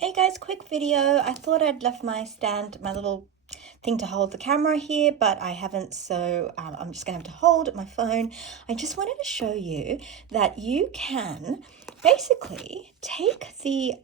Hey guys, quick video. I thought I'd left my stand, my little thing to hold the camera here, but I haven't, so I'm just gonna have to hold my phone. I just wanted to show you that you can basically take the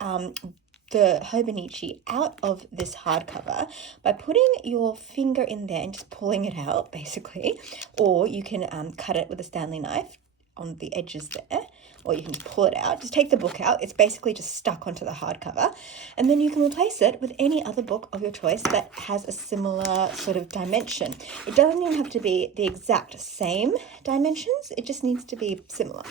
Hobonichi out of this hardcover by putting your finger in there and just pulling it out, basically, or you can cut it with a Stanley knife on the edges there, or you can just pull it out. Just take the book out. It's basically just stuck onto the hardcover, and then you can replace it with any other book of your choice that has a similar sort of dimension. It doesn't even have to be the exact same dimensions. It just needs to be similar.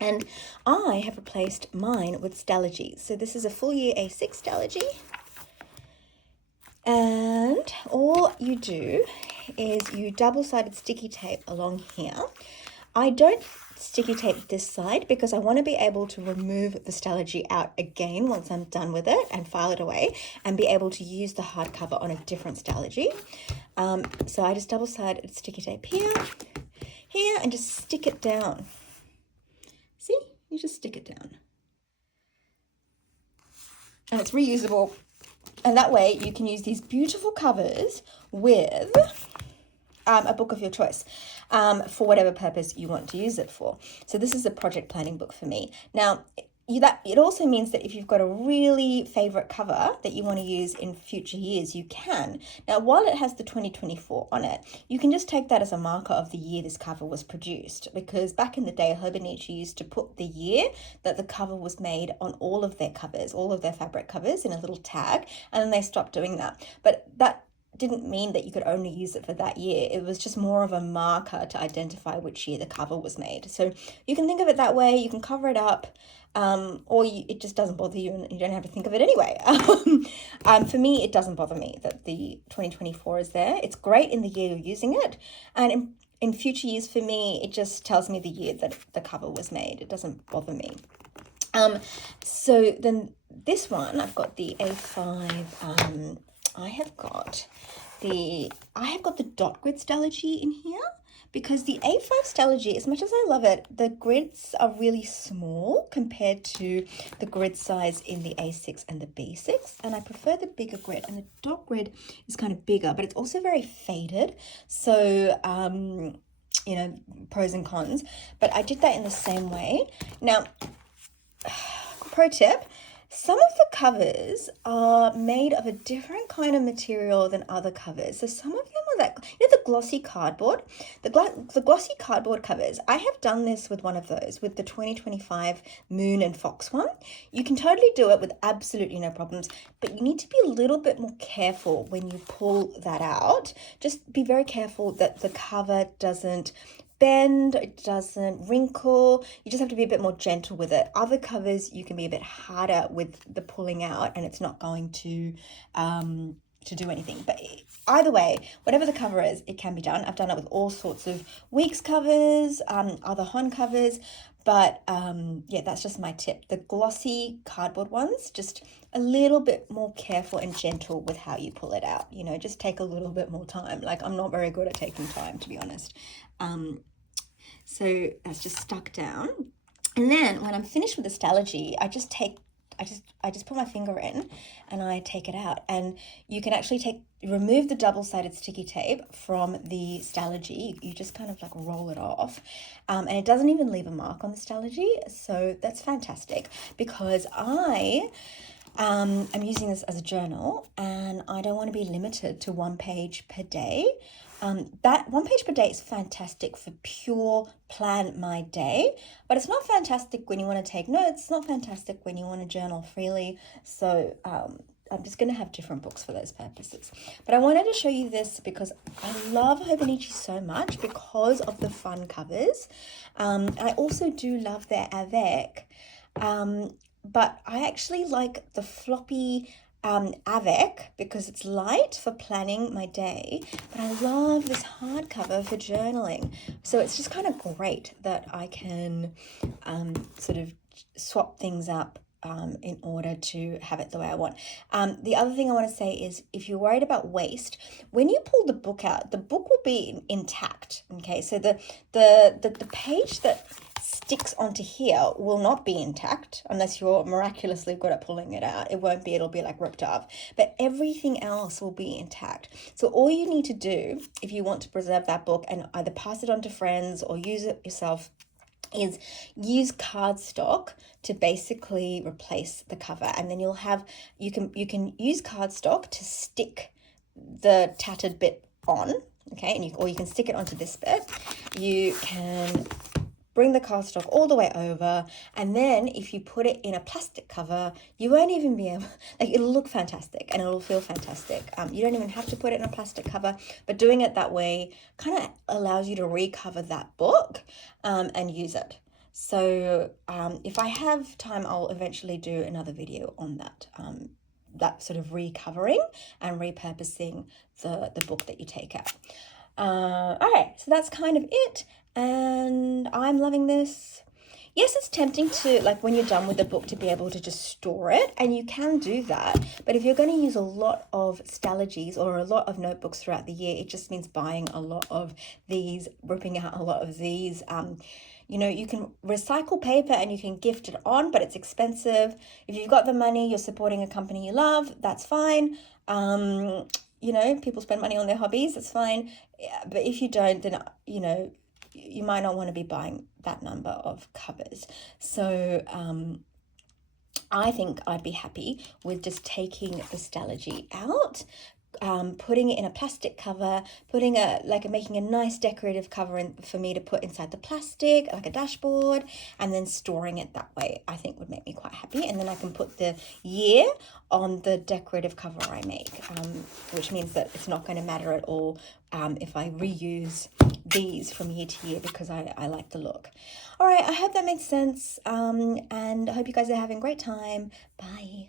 And I have replaced mine with Stalogy. So this is a full year A6 Stalogy. And all you do is you double-sided sticky tape along here. I don't sticky tape this side because I want to be able to remove the Stalogy out again once I'm done with it and file it away and be able to use the hardcover on a different Stalogy. So I just double-sided sticky tape here, and just stick it down. See? You just stick it down. And it's reusable. And that way you can use these beautiful covers with a book of your choice for whatever purpose you want to use it for. So this is a project planning book for me. Now, it also means that if you've got a really favorite cover that you want to use in future years, you can. Now, while it has the 2024 on it, you can just take that as a marker of the year this cover was produced, because back in the day, Hobonichi used to put the year that the cover was made on all of their covers, all of their fabric covers, in a little tag, and then they stopped doing that. But that didn't mean that you could only use it for that year. It was just more of a marker to identify which year the cover was made. So you can think of it that way. You can cover it up, or it just doesn't bother you and you don't have to think of it anyway. For me, it doesn't bother me that the 2024 is there. It's great in the year you're using it. And in future years, for me, it just tells me the year that the cover was made. It doesn't bother me. So then this one, I've got the A5, I have got the dot grid Stalogy in here, because the A5 Stalogy, as much as I love it, the grids are really small compared to the grid size in the A6 and the B6, and I prefer the bigger grid, and the dot grid is kind of bigger, but it's also very faded. So you know, pros and cons, but I did that in the same way. Now, pro tip, some of the covers are made of a different kind of material than other covers. So some of them are that, the glossy cardboard, the glossy cardboard covers. I have done this with one of those, with the 2025 Moon and Fox one. You can totally do it with absolutely no problems, but you need to be a little bit more careful when you pull that out. Just be very careful that the cover doesn't bend, it doesn't wrinkle. You just have to be a bit more gentle with it. Other covers, you can be a bit harder with the pulling out, and it's not going to do anything. But either way, whatever the cover is, it can be done. I've done it with all sorts of Weeks covers, other Hon covers, but yeah, that's just my tip. The glossy cardboard ones, just a little bit more careful and gentle with how you pull it out. You know, just take a little bit more time. Like, I'm not very good at taking time, to be honest. So that's just stuck down. And then when I'm finished with the Stalogy, I just put my finger in and I take it out. And you can actually remove the double-sided sticky tape from the Stalogy. You just kind of like roll it off. And it doesn't even leave a mark on the Stalogy. So that's fantastic, because I'm using this as a journal, and I don't want to be limited to 1 page per day. That 1 page per day is fantastic for pure plan my day, but it's not fantastic when you want to take notes. It's not fantastic when you want to journal freely. So I'm just going to have different books for those purposes. But I wanted to show you this because I love Hobonichi so much because of the fun covers. I also do love their avec. But I actually like the floppy avec because it's light for planning my day, but I love this hardcover for journaling. So it's just kind of great that I can sort of swap things up in order to have it the way I want. The other thing I want to say is, if you're worried about waste, when you pull the book out, the book will be intact. Okay, so the page that sticks onto here will not be intact unless you're miraculously good at pulling it out. It won't be, it'll be like ripped off, but everything else will be intact. So all you need to do if you want to preserve that book and either pass it on to friends or use it yourself is use cardstock to basically replace the cover, and then you'll have, you can use cardstock to stick the tattered bit on, okay, and or you can stick it onto this bit. You can bring the cardstock all the way over, and then if you put it in a plastic cover, you won't even be able, like, it'll look fantastic and it'll feel fantastic. You don't even have to put it in a plastic cover, but doing it that way kind of allows you to recover that book and use it. So if I have time, I'll eventually do another video on that, that sort of recovering and repurposing the book that you take out. All right, so that's kind of it. And I'm loving this. Yes, it's tempting to, like, when you're done with the book, to be able to just store it, and you can do that. But if you're going to use a lot of Stalogies or a lot of notebooks throughout the year, it just means buying a lot of these, ripping out a lot of these. You know, you can recycle paper and you can gift it on, but it's expensive. If you've got the money, you're supporting a company you love, that's fine. You know, people spend money on their hobbies, that's fine. Yeah, but if you don't, then, you know, you might not want to be buying that number of covers. So I think I'd be happy with just taking the Stalogy out, putting it in a plastic cover, making a nice decorative cover for me to put inside the plastic, like a dashboard, and then storing it that way, I think would make me quite happy. And then I can put the year on the decorative cover I make, which means that it's not going to matter at all if I reuse these from year to year, because I like the look. All right, I hope that makes sense, and I hope you guys are having a great time. Bye.